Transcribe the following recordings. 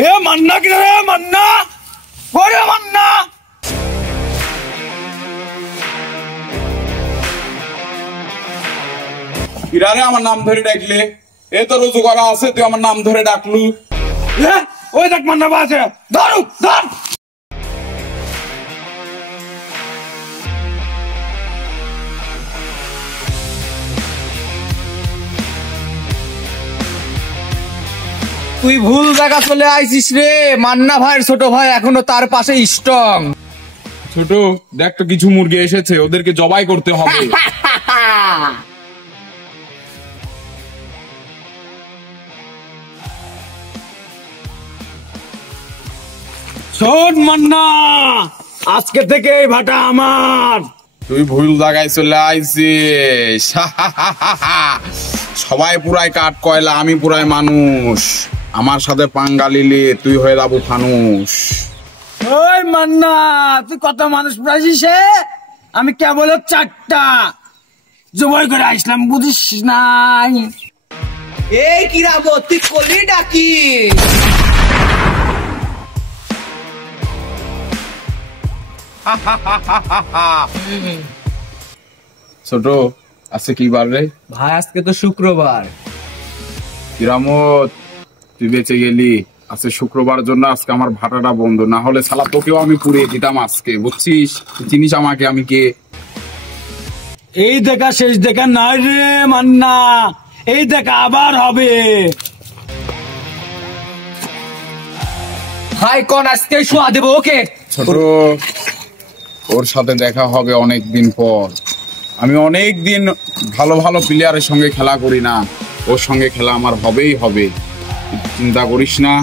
এ মান্না কি রে মান্না ওরে মান্না কিরারে আমার নাম ধরে ডাকলে এ তো রুজু করা আছে তুই আমার নাম ধরে ডাকলু ওই দেখ মান্না আছে ধরু ধর তুই ভুল জায়গা চলে আইছিস রে। মান্না ভাইয়ের ছোট ভাই এখনো তার পাশে স্ট্রং। ছোট দেখ তো কিছু মুরগি এসেছে, ওদেরকে জবাই করতে হবে। শোন মান্না, আজকে থেকে এই ভাটা আমার। তুই ভুল জায়গায় চলে আইছিস। সবাই পুরাই কাঠ কয়লা, আমি পুরাই মানুষ। আমার সাথে পাঙ্গা লিলে তুই হয়ে যাবো ফানুস। ওই মান্না, তুই কত মানুষ পাইছিস? আমি কেবল 4টা জবাই করে আসলাম, বুঝিস নাই? এই কিরাবো তুই কলি ডাকি। ছোট আজকে কি বার রে? ভাই আজকে তো শুক্রবার। কিরামত তুই বেঁচে গেলি। আজকে শুক্রবার জন্য আজকে আমার ভাটাটা বন্ধ, না হলে শালা তোকেও আমি পুড়িয়ে দিতাম আজকে, বুঝছিস? চিনিস আমাকে আমি কে? এই দেখা শেষ দেখা নাই রে মান্না, এই দেখা আবার হবে। ভাই কোন আজকে শোয়া দেবো ওকে। ছোট ওর সাথে দেখা হবে অনেক দিন পর। আমি অনেক দিন ভালো ভালো প্লেয়ারের সঙ্গে খেলা করি না, ওর সঙ্গে খেলা আমার হবেই হবে। চিন্তা করিস না,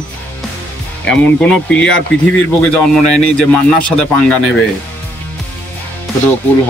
এমন কোন প্লেয়ার পৃথিবীর বুকে জন্ম নেয়নি যে মান্নার সাথে পাঙ্গা নেবে। ছোট কুল হ।